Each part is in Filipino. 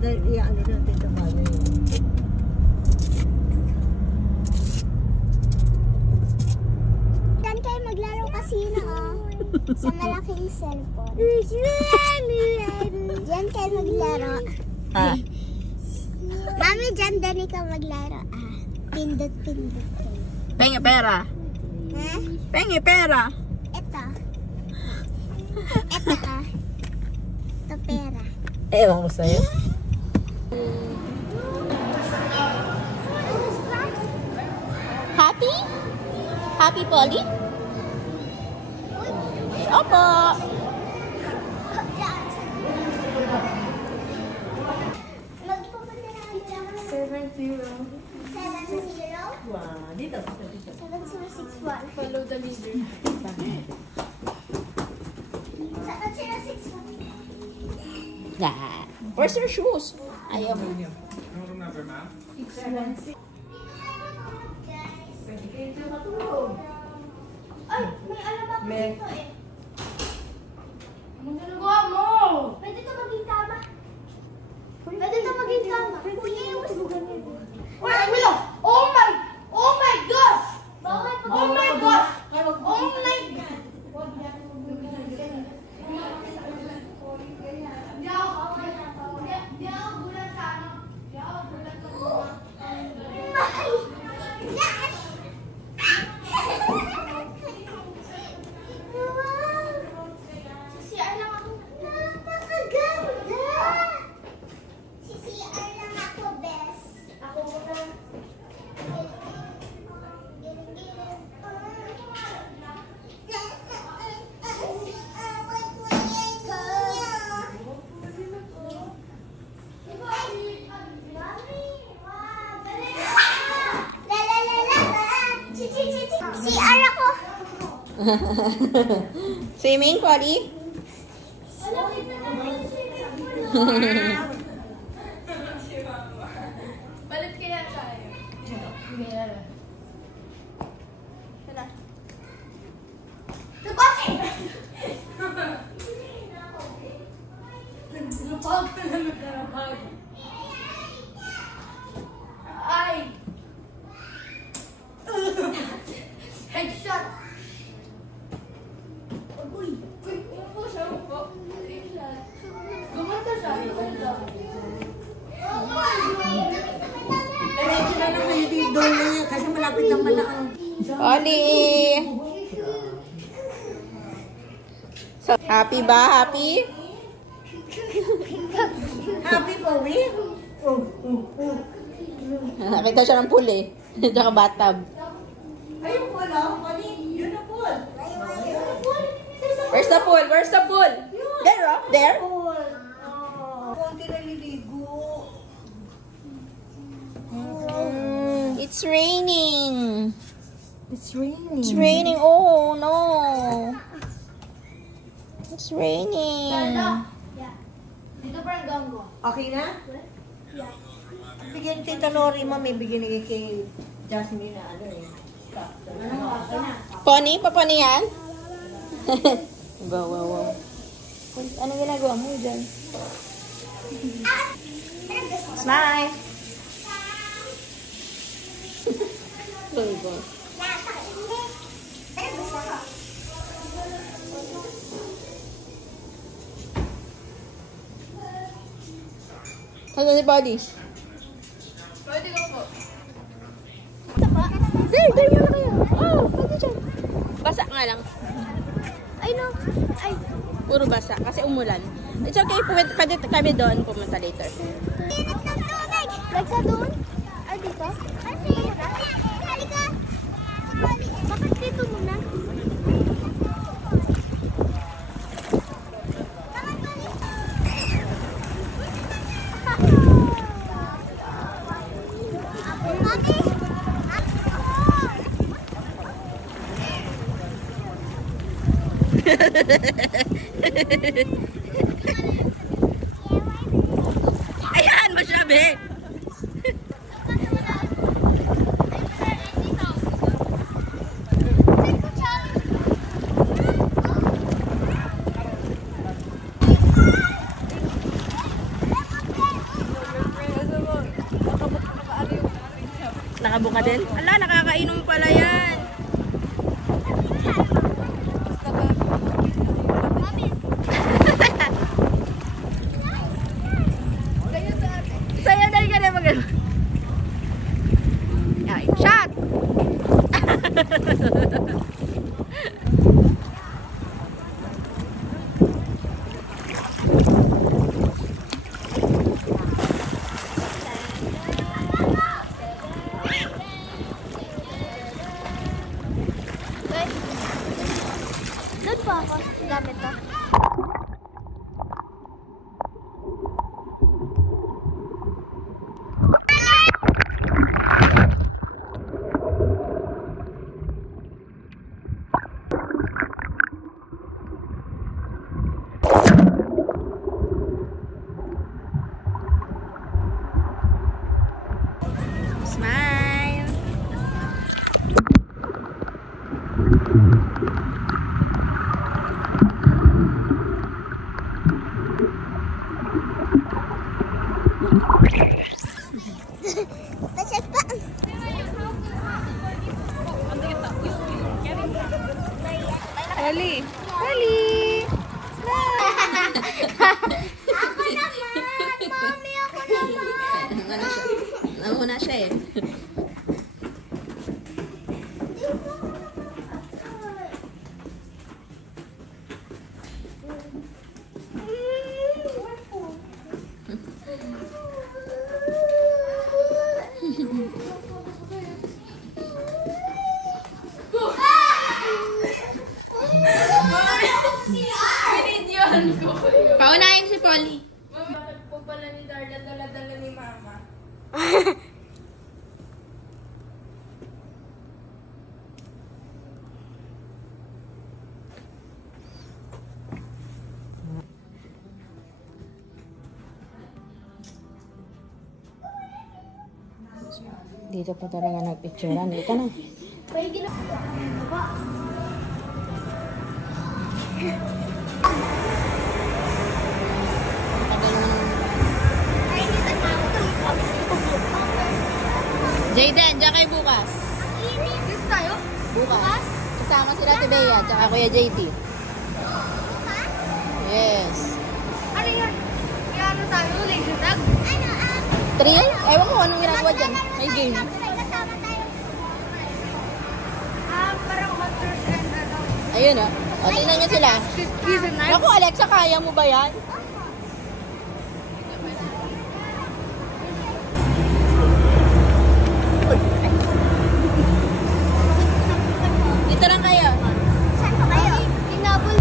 Ano natin ito kami. Diyan kayo maglaro kasino, sa malaking cellphone. Diyan kayo maglaro. Mami, diyan din ikaw maglaro. Pindot-pindot kayo. Pengi pera. Ha? Pengi pera. Ito. Ito Ito pera. Ewan ko sa'yo. Happy? Happy, Polly? Opo. Magpupunta na kami. 7-0. 7-0? Wow, dito. 7-0-6-1. Follow the leader. 7-0-6-1. Yeah. Where's your shoes? Ayaw mo. 6-1. Pwede kayo matulog. Ay, may alamak dito eh. Anong ginagawa mo? Pwede ito maging tama. Pwede ito maging tama. Kuya, yung mas ganito. Wala! Oh my gosh! Bakit? Oh my gosh! Oh my God! Di ako gulat sa ano. Di ako gulat sa CCR lang ako. Napakaganda! CCR lang ako, best. Ako ko na. CR ako. Swimming, Polly? Balit kaya tayo. Ay! Headshot! Uy! Upo siya, upo. Gumanta siya. Diretso na lang kayo dito na yan kasi malapit naman na ang... Polly! So, happy ba? Happy? Happy po, we? Nakita siya ng pool eh. Tsaka bathtub. Ayun po lang. Yun na po. Where's the pool? Where's the pool? There, oh. There? Konti naliligo. It's raining. It's raining. It's raining. Oh, no. It's raining. Dito pa ang ganggo. Okay na? Bigyan Tita Nori, may bigyan ni kay Jasmine na ano eh. Pony? Papony yan? Wow. Anong ginagawa mo dyan? Smile! Saan si Buddy? Pwede ko po. There muna kayo. Oh, pwede dyan. Basa nga lang. Ay, no. Ay. Puro basa kasi umulan. It's okay, pwede kami doon pumunta later. Nagsa doon? Ay, dito? Kasi, halika. Bakit dito muna? Ayan, masabi. Nakabuka din? Ala, nakakainom pala yan. Sa'yo dahil ka na mag- Ay, shot! Doon po ako gamit to. Smile! Tasas pa. Ellie! Ellie! Ako naman! Mami, ako naman! Nauna siya eh. Binidyohan ko kayo. Paunahin si Polly. Bakit po pala ni Darla dala-dala ni Mama? Dito pa talaga nagpicturean. Ika na. Jayden, diyan kayo bukas. Dito tayo? Bukas. Kasama sila si Bea, tsaka Kuya JT. Yes. Ano yun? Ano tayo? Laser tag? Ano? Thrill? Ewan ko anong ginagawa dyan. May game. Kasama tayo. Parang hunters and ano. Ayun o. O, tingnan nyo sila. Cookies and knives. Naku, Alexa, kaya mo ba yan? Dito lang kayo. Saan pa kayo? Inabol.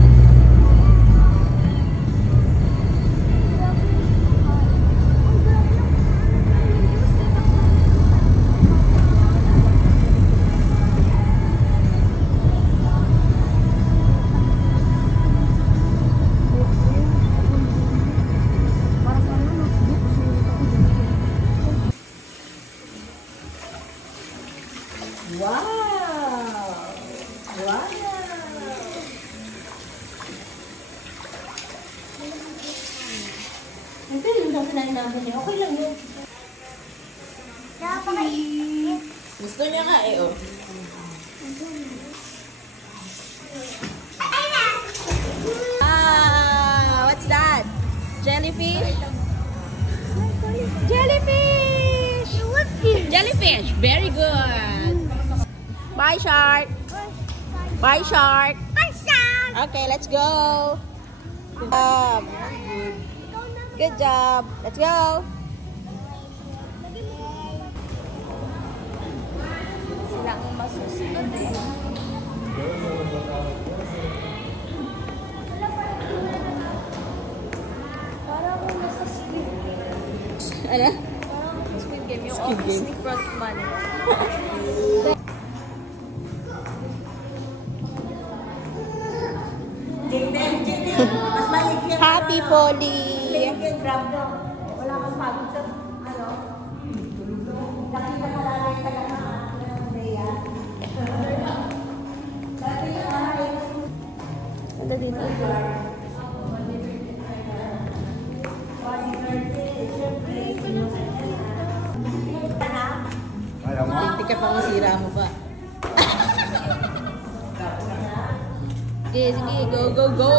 Ito yung nasa namin niya. Okay lang yun. Napakainit. Gusto niya nga eh, oh. Ah, what's that? Jellyfish? Jellyfish! Jellyfish, very good. Bye, shark. Bye, shark. Okay, let's go. Good job. Good job. Let's go. Sila ang masusunod eh. Parang ako nasa Squid Game. Ano? Parang ako sa Squid Game. Yung Squid office Game. ni Frontman. Mas maliit yung Happy Polly. maliit yung grab daw. Wala kang pagod sa ano. Nakita ka lang yung talaga. Ano dito? Ayaw mo? ka pa masira mo pa. Sige, sige, go, go, go!